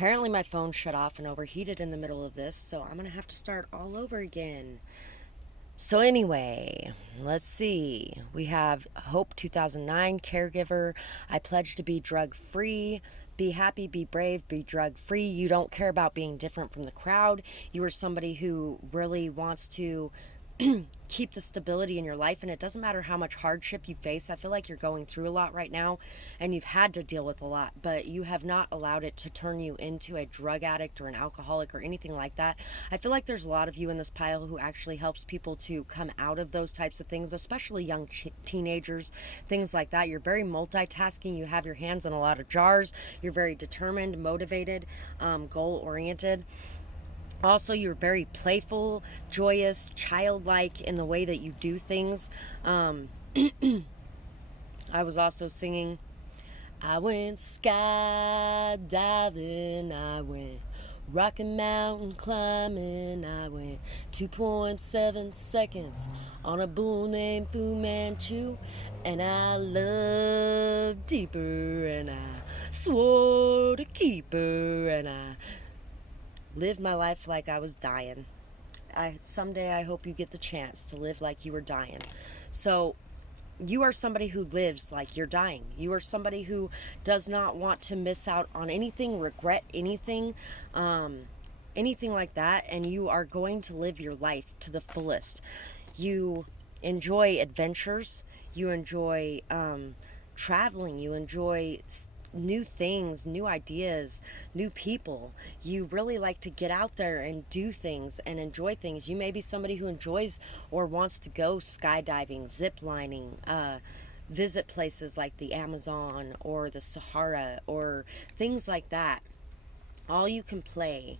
Apparently my phone shut off and overheated in the middle of this, so I'm gonna have to start all over again. So anyway, let's see. We have Hope 2009, Caregiver. I pledge to be drug free. Be happy, be brave, be drug free. You don't care about being different from the crowd. You are somebody who really wants to keep the stability in your life, and it doesn't matter how much hardship you face. I feel like you're going through a lot right now and you've had to deal with a lot, but you have not allowed it to turn you into a drug addict or an alcoholic or anything like that. I feel like there's a lot of you in this pile who actually helps people to come out of those types of things, especially young teenagers, things like that. You're very multitasking. You have your hands in a lot of jars. You're very determined, motivated, goal oriented. Also, you're very playful, joyous, childlike in the way that you do things. I was also singing, I went skydiving, I went Rocky Mountain climbing, I went 2.7 seconds on a bull named Fu Manchu, and I loved deeper, and I swore to keep her, and I lived my life like I was dying. Someday I hope you get the chance to live like you were dying. So you are somebody who lives like you're dying. You are somebody who does not want to miss out on anything, regret anything, anything like that. And you are going to live your life to the fullest. You enjoy adventures. You enjoy traveling. You enjoy new things, new ideas, new people. You really like to get out there and do things and enjoy things. You may be somebody who enjoys or wants to go skydiving, zip lining, visit places like the Amazon or the Sahara or things like that. All you can play.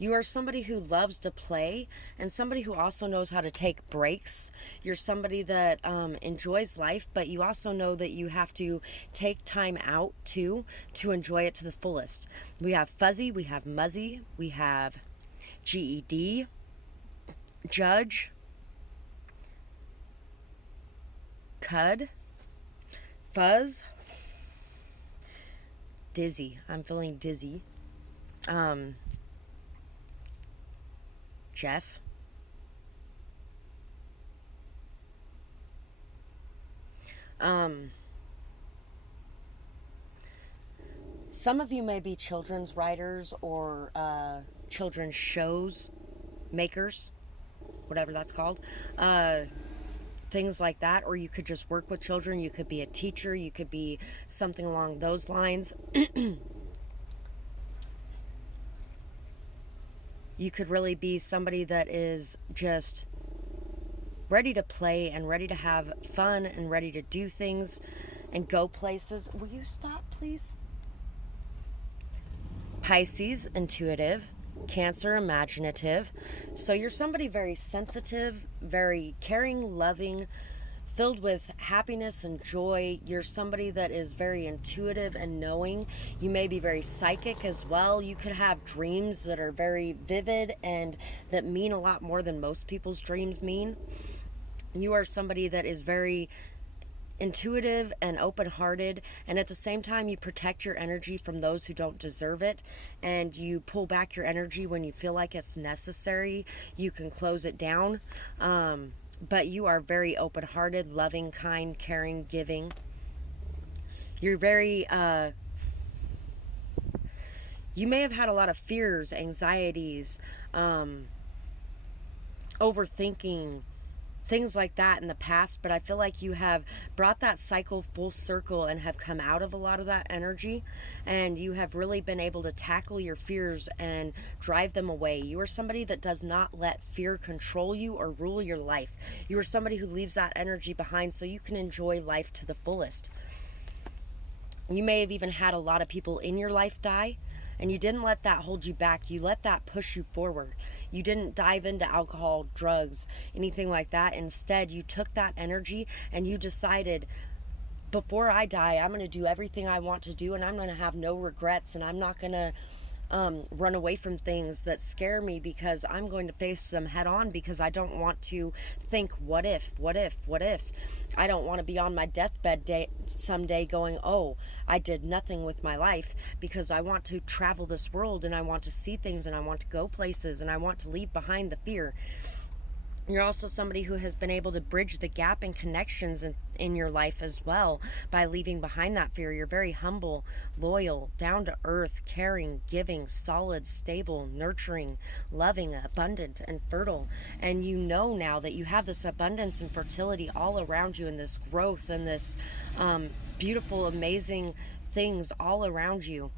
You are somebody who loves to play and somebody who also knows how to take breaks. You're somebody that enjoys life, but you also know that you have to take time out too to enjoy it to the fullest. We have Fuzzy, we have Muzzy, we have GED, Judge, Cud, Fuzz, Dizzy. I'm feeling dizzy. Jeff. Some of you may be children's writers or children's shows makers, whatever that's called. Things like that, or you could just work with children. You could be a teacher. You could be something along those lines. You could really be somebody that is just ready to play and ready to have fun and ready to do things and go places. Will you stop, please? Pisces, intuitive. Cancer, imaginative. So you're somebody very sensitive, very caring, loving, filled with happiness and joy. You're somebody that is very intuitive and knowing. You may be very psychic as well. You could have dreams that are very vivid and that mean a lot more than most people's dreams mean. You are somebody that is very intuitive and open-hearted, and at the same time you protect your energy from those who don't deserve it, and you pull back your energy when you feel like it's necessary. You can close it down. But you are very open-hearted, loving, kind, caring, giving. You're very, you may have had a lot of fears, anxieties, overthinking, things like that in the past, but I feel like you have brought that cycle full circle and have come out of a lot of that energy, and you have really been able to tackle your fears and drive them away. You are somebody that does not let fear control you or rule your life. You are somebody who leaves that energy behind so you can enjoy life to the fullest. You may have even had a lot of people in your life die, and you didn't let that hold you back. You let that push you forward. You didn't dive into alcohol, drugs, anything like that. Instead, you took that energy and you decided, before I die, I'm going to do everything I want to do, and I'm going to have no regrets, and I'm not going to run away from things that scare me, because I'm going to face them head on, because I don't want to think, what if? I don't want to be on my deathbed day someday going, oh, I did nothing with my life, because I want to travel this world and I want to see things and I want to go places and I want to leave behind the fear. You're also somebody who has been able to bridge the gap in connections in your life as well by leaving behind that fear. You're very humble, loyal, down to earth, caring, giving, solid, stable, nurturing, loving, abundant, and fertile. And you know now that you have this abundance and fertility all around you, and this growth and this beautiful, amazing things all around you,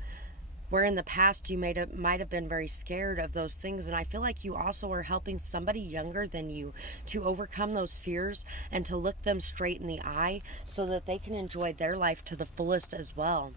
where in the past you might have been very scared of those things. And I feel like you also are helping somebody younger than you to overcome those fears and to look them straight in the eye so that they can enjoy their life to the fullest as well.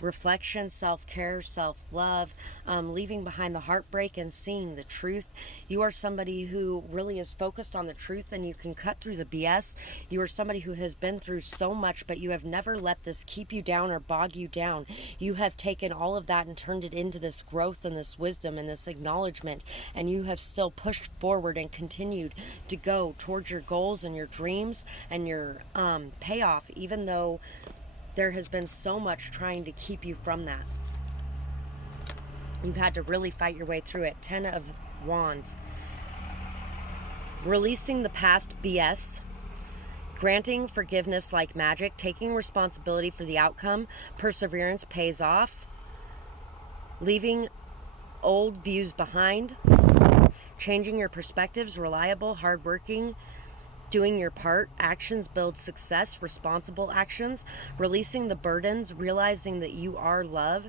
Reflection, self-care, self-love, leaving behind the heartbreak and seeing the truth. You are somebody who really is focused on the truth, and you can cut through the BS. You are somebody who has been through so much, but you have never let this keep you down or bog you down. You have taken all of that and turned it into this growth and this wisdom and this acknowledgement, and you have still pushed forward and continued to go towards your goals and your dreams and your payoff, even though there has been so much trying to keep you from that. You've had to really fight your way through it. 10 of Wands. Releasing the past BS. Granting forgiveness like magic. Taking responsibility for the outcome. Perseverance pays off. Leaving old views behind. Changing your perspectives. Reliable, hardworking. Doing your part. Actions build success. Responsible actions. Releasing the burdens. Realizing that you are love.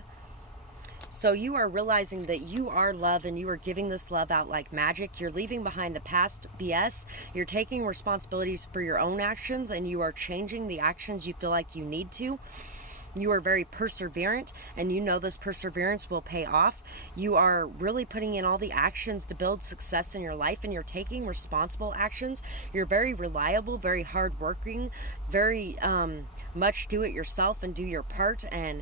So you are realizing that you are love, and you are giving this love out like magic. You're leaving behind the past BS. You're taking responsibilities for your own actions, and you are changing the actions you feel like you need to. You are very perseverant, and you know this perseverance will pay off. You are really putting in all the actions to build success in your life, and you're taking responsible actions. You're very reliable, very hardworking, very much do it yourself and do your part, and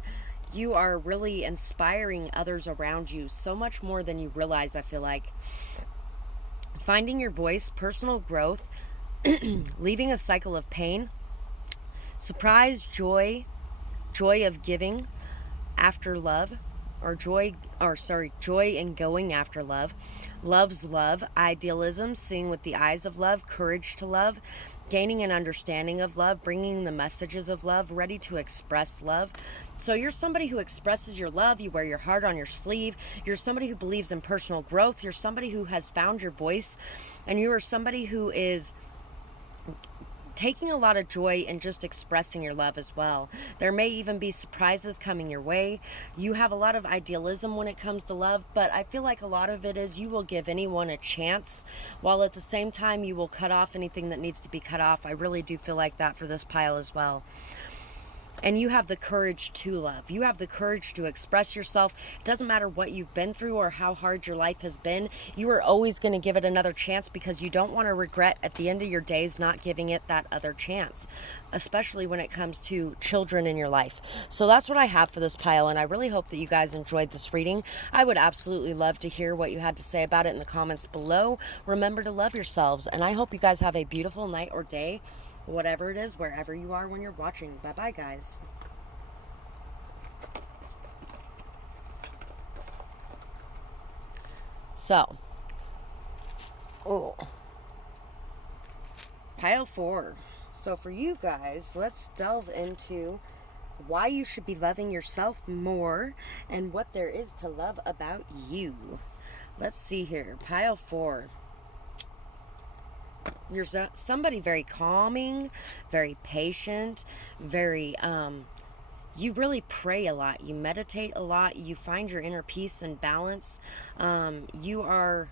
you are really inspiring others around you so much more than you realize, I feel like. Finding your voice, personal growth, leaving a cycle of pain, surprise, joy of giving after love, joy in going after love. Love's love, idealism, seeing with the eyes of love, courage to love, gaining an understanding of love, bringing the messages of love, ready to express love. So you're somebody who expresses your love. You wear your heart on your sleeve. You're somebody who believes in personal growth. You're somebody who has found your voice, and you are somebody who is taking a lot of joy in just expressing your love as well. There may even be surprises coming your way. You have a lot of idealism when it comes to love, but I feel like a lot of it is you will give anyone a chance, while at the same time you will cut off anything that needs to be cut off. I really do feel like that for this pile as well. And you have the courage to love. You have the courage to express yourself. It doesn't matter what you've been through or how hard your life has been. You are always going to give it another chance, because you don't want to regret at the end of your days not giving it that other chance, especially when it comes to children in your life. So that's what I have for this pile, and I really hope that you guys enjoyed this reading. I would absolutely love to hear what you had to say about it in the comments below. Remember to love yourselves, and I hope you guys have a beautiful night or day, whatever it is, wherever you are when you're watching. Bye-bye, guys. So, pile 4. So for you guys, let's delve into why you should be loving yourself more and what there is to love about you. Let's see here. Pile 4. You're somebody very calming, very patient, very, you really pray a lot. You meditate a lot. You find your inner peace and balance. You are,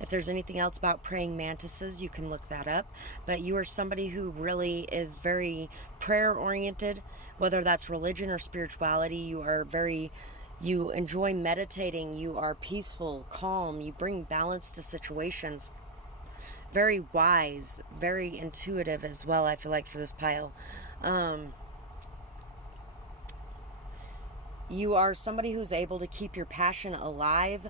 if there's anything else about praying mantises, you can look that up. But you are somebody who really is very prayer-oriented, whether that's religion or spirituality. You enjoy meditating. You are peaceful, calm. You bring balance to situations. Very wise, very intuitive as well, I feel like, for this pile. You are somebody who's able to keep your passion alive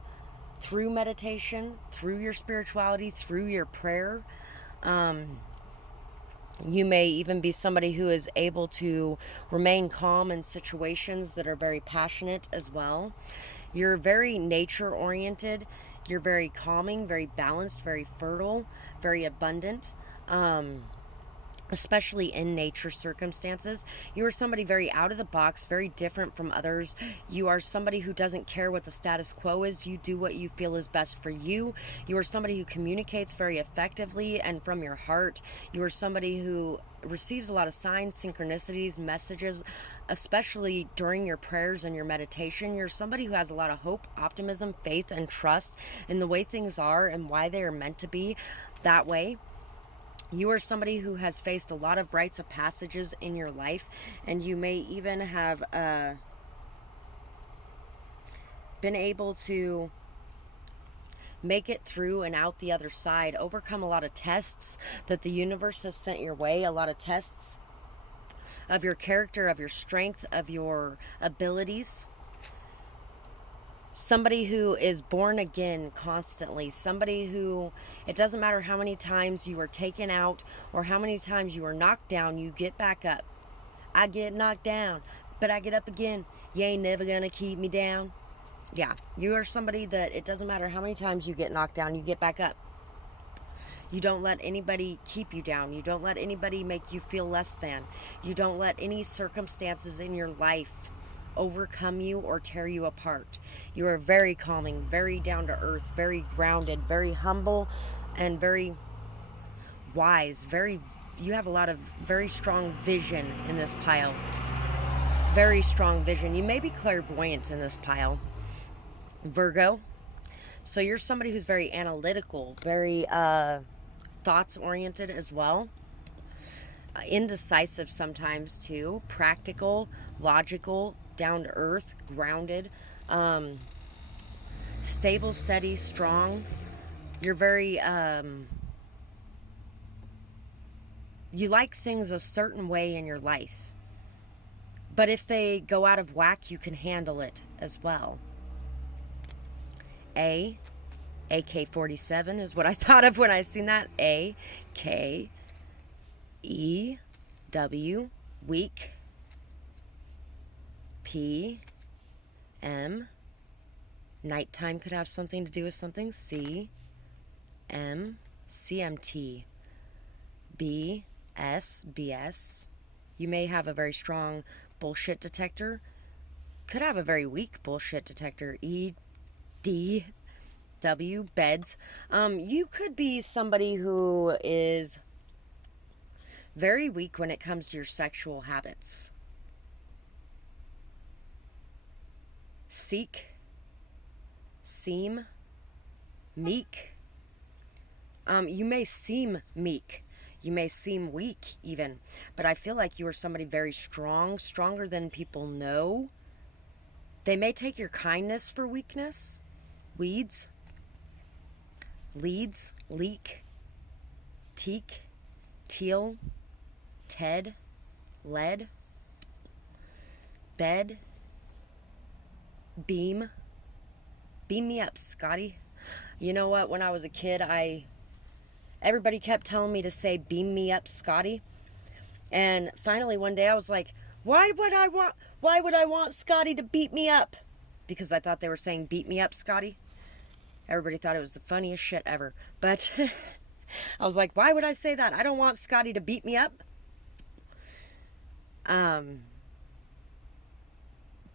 through meditation, through your spirituality, through your prayer. You may even be somebody who is able to remain calm in situations that are very passionate as well. You're very nature oriented. You're very calming, very balanced, very fertile, very abundant. Especially in nature circumstances. You are somebody very out of the box, very different from others. You are somebody who doesn't care what the status quo is. You do what you feel is best for you. You are somebody who communicates very effectively and from your heart. You are somebody who receives a lot of signs, synchronicities, messages, especially during your prayers and your meditation. You're somebody who has a lot of hope, optimism, faith, and trust in the way things are and why they are meant to be that way. You are somebody who has faced a lot of rites of passages in your life, and you may even have been able to make it through and out the other side, overcome a lot of tests that the universe has sent your way, a lot of tests of your character, of your strength, of your abilities. Somebody who is born again constantly. Somebody who, it doesn't matter how many times you are taken out or how many times you are knocked down, you get back up. I get knocked down, but I get up again. You ain't never gonna keep me down. Yeah, you are somebody that it doesn't matter how many times you get knocked down, you get back up. You don't let anybody keep you down. You don't let anybody make you feel less than. You don't let any circumstances in your life overcome you or tear you apart. You are very calming, very down to earth, very grounded, very humble, and very wise. You have a lot of very strong vision in this pile. Very strong vision. You may be clairvoyant in this pile. Virgo. So you're somebody who's very analytical, very thoughts oriented as well. Indecisive sometimes too. Practical, logical, down to earth, grounded, stable, steady, strong. You're very you like things a certain way in your life, but if they go out of whack, you can handle it as well. AK-47 is what I thought of when I seen that. A-K-E-W, weak. P-M, nighttime could have something to do with something. C-M, CMT, B-S, B-S. You may have a very strong bullshit detector. Could have a very weak bullshit detector. E-D-W, beds. You could be somebody who is very weak when it comes to your sexual habits. Seek, seem, meek. You may seem meek. You may seem weak even. But I feel like you are somebody very strong, stronger than people know. They may take your kindness for weakness. Weeds, leads, leak, teak, teal, Ted, lead, bed, beam me up, Scotty. You know what, when I was a kid, everybody kept telling me to say beam me up, Scotty. And finally one day I was like, why would I want Scotty to beat me up? Because I thought they were saying beat me up, Scotty. Everybody thought it was the funniest shit ever. But I was like, why would I say that? I don't want Scotty to beat me up.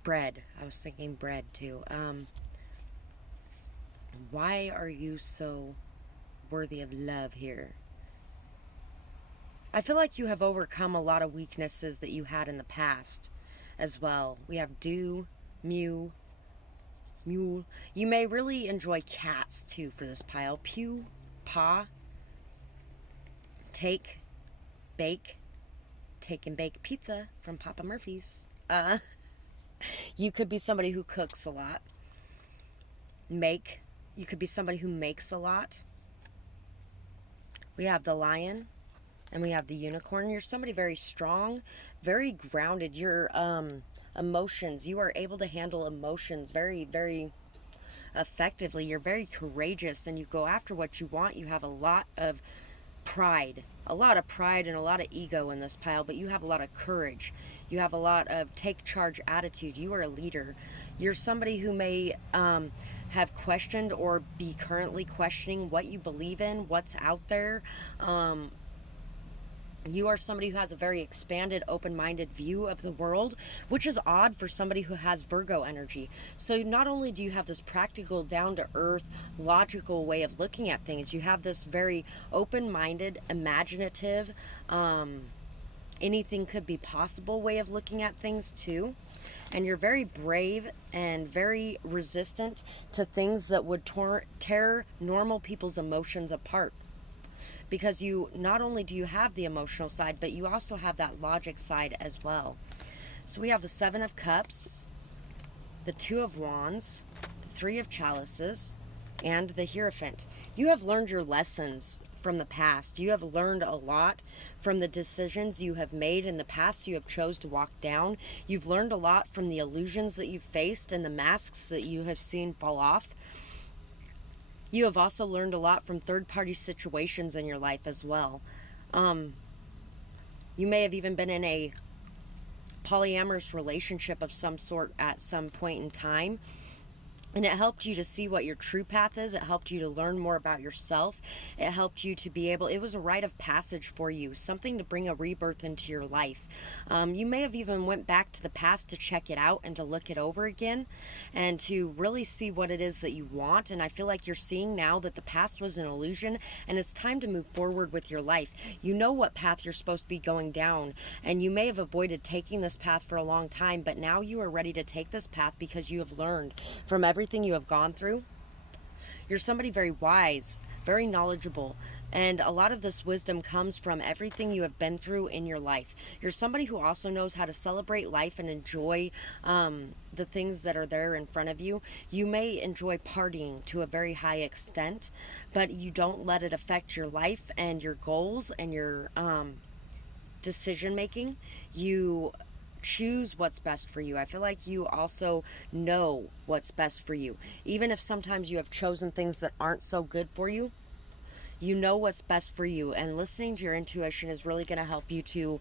Bread. I was thinking bread too. Why are you so worthy of love here? I feel like you have overcome a lot of weaknesses that you had in the past as well. We have do, mule. You may really enjoy cats too for this pile. Pew, paw, take, bake, take and bake pizza from Papa Murphy's. You could be somebody who cooks a lot. Make. You could be somebody who makes a lot. We have the lion and we have the unicorn. You're somebody very strong, very grounded. Your emotions, you are able to handle emotions very, very effectively. You're very courageous and you go after what you want. You have a lot of pride. A lot of pride and a lot of ego in this pile, but you have a lot of courage. You have a lot of take charge attitude. You are a leader. You're somebody who may have questioned or be currently questioning what you believe in, what's out there. You are somebody who has a very expanded, open-minded view of the world, which is odd for somebody who has Virgo energy. So not only do you have this practical, down-to-earth, logical way of looking at things, you have this very open-minded, imaginative, anything could be possible way of looking at things too. And you're very brave and very resistant to things that would tear normal people's emotions apart. Because you not only do you have the emotional side, but you also have that logic side as well. So we have the Seven of Cups, the Two of Wands, the Three of Chalices, and the Hierophant. You have learned your lessons from the past. You have learned a lot from the decisions you have made in the past you have chose to walk down. You've learned a lot from the illusions that you've faced and the masks that you have seen fall off. You have also learned a lot from third-party situations in your life as well. You may have even been in a polyamorous relationship of some sort at some point in time. And it helped you to see what your true path is. It helped you to learn more about yourself. It helped you to be able, it was a rite of passage for you, something to bring a rebirth into your life. You may have even went back to the past to check it out and to look it over again and to really see what it is that you want. And I feel like you're seeing now that the past was an illusion and it's time to move forward with your life. You know what path you're supposed to be going down, and you may have avoided taking this path for a long time, but now you are ready to take this path because you have learned from everything you have gone through. You're somebody very wise, very knowledgeable, and a lot of this wisdom comes from everything you have been through in your life. You're somebody who also knows how to celebrate life and enjoy the things that are there in front of you. You may enjoy partying to a very high extent, but you don't let it affect your life and your goals and your decision making. You choose what's best for you. I feel like you also know what's best for you. Even if sometimes you have chosen things that aren't so good for you, you know what's best for you. And listening to your intuition is really going to help you to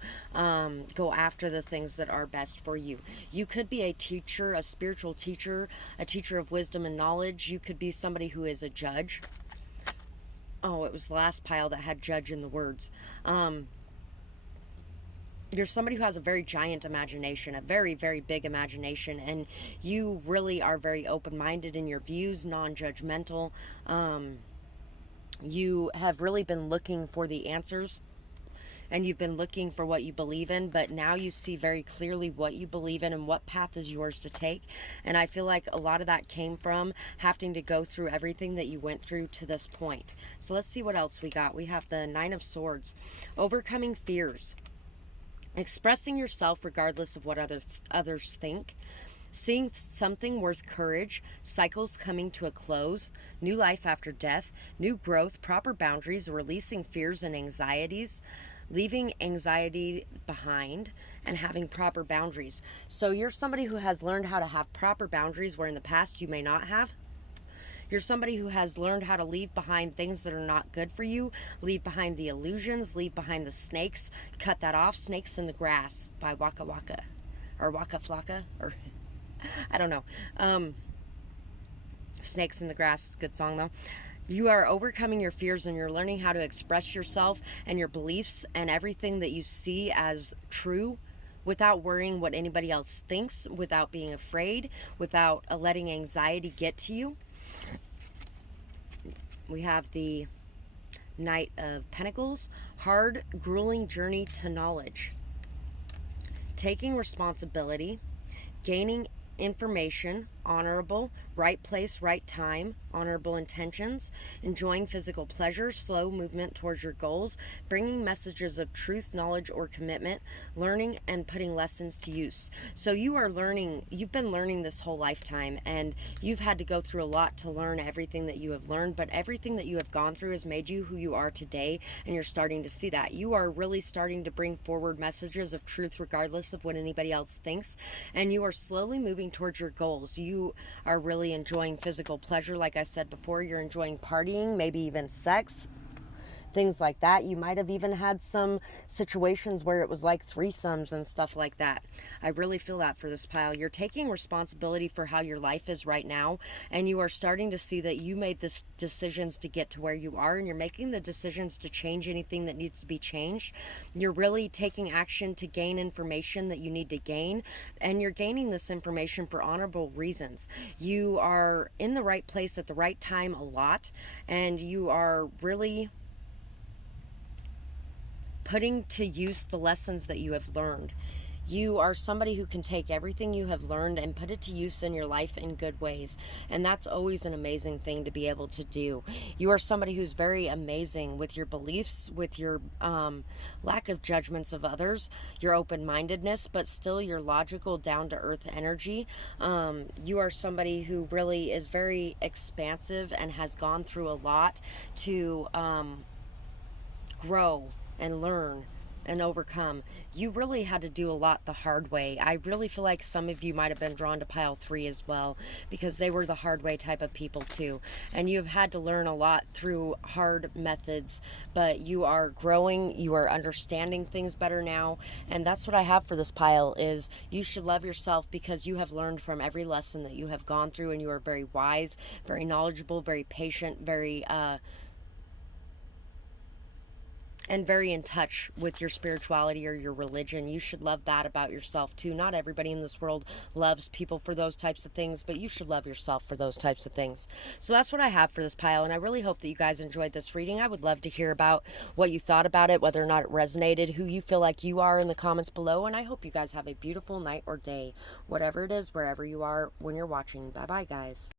go after the things that are best for you. You could be a teacher, a spiritual teacher, a teacher of wisdom and knowledge. You could be somebody who is a judge. Oh, it was the last pile that had judge in the words. You're somebody who has a very giant imagination, a very, very big imagination, and you really are very open-minded in your views, non-judgmental. You have really been looking for the answers, and you've been looking for what you believe in, but now you see very clearly what you believe in and what path is yours to take. And I feel like a lot of that came from having to go through everything that you went through to this point. So let's see what else we got. We have the Nine of Swords, overcoming fears. Expressing yourself regardless of what others think. Seeing something worth courage. Cycles coming to a close. New life after death. New growth. Proper boundaries. Releasing fears and anxieties. Leaving anxiety behind and having proper boundaries. So you're somebody who has learned how to have proper boundaries where in the past you may not have. You're somebody who has learned how to leave behind things that are not good for you, leave behind the illusions, leave behind the snakes, cut that off. Snakes in the Grass by Waka Waka, or Waka Flocka, or I don't know. Snakes in the Grass, good song though. You are overcoming your fears and you're learning how to express yourself and your beliefs and everything that you see as true without worrying what anybody else thinks, without being afraid, without letting anxiety get to you. We have the Knight of Pentacles, hard, grueling journey to knowledge. Taking responsibility, gaining information, honorable, right place, right time, honorable intentions, enjoying physical pleasure, slow movement towards your goals, bringing messages of truth, knowledge, or commitment, learning and putting lessons to use. So you are learning, you've been learning this whole lifetime, and you've had to go through a lot to learn everything that you have learned, but everything that you have gone through has made you who you are today, and you're starting to see that. You are really starting to bring forward messages of truth regardless of what anybody else thinks, and you are slowly moving towards your goals. You are really enjoying physical pleasure. Like I said before, you're enjoying partying, maybe even sex. things like that. You might have even had some situations where it was like threesomes and stuff like that. I really feel that for this pile. You're taking responsibility for how your life is right now, and you are starting to see that you made the decisions to get to where you are, and you're making the decisions to change anything that needs to be changed. You're really taking action to gain information that you need to gain, and you're gaining this information for honorable reasons. You are in the right place at the right time a lot, and you are really putting to use the lessons that you have learned. You are somebody who can take everything you have learned and put it to use in your life in good ways. And that's always an amazing thing to be able to do. You are somebody who's very amazing with your beliefs, with your lack of judgments of others, your open-mindedness, but still your logical, down-to-earth energy. You are somebody who really is very expansive and has gone through a lot to grow and learn and overcome. You really had to do a lot the hard way. I really feel like some of you might have been drawn to pile 3 as well, because they were the hard way type of people too. And you've had to learn a lot through hard methods, but you are growing, you are understanding things better now. And that's what I have for this pile, is you should love yourself because you have learned from every lesson that you have gone through, and you are very wise, very knowledgeable, very patient, very and very in touch with your spirituality or your religion. You should love that about yourself too. Not everybody in this world loves people for those types of things, but you should love yourself for those types of things. So that's what I have for this pile, and I really hope that you guys enjoyed this reading. I would love to hear about what you thought about it, whether or not it resonated, who you feel like you are, in the comments below. And I hope you guys have a beautiful night or day, whatever it is, wherever you are when you're watching. Bye bye, guys.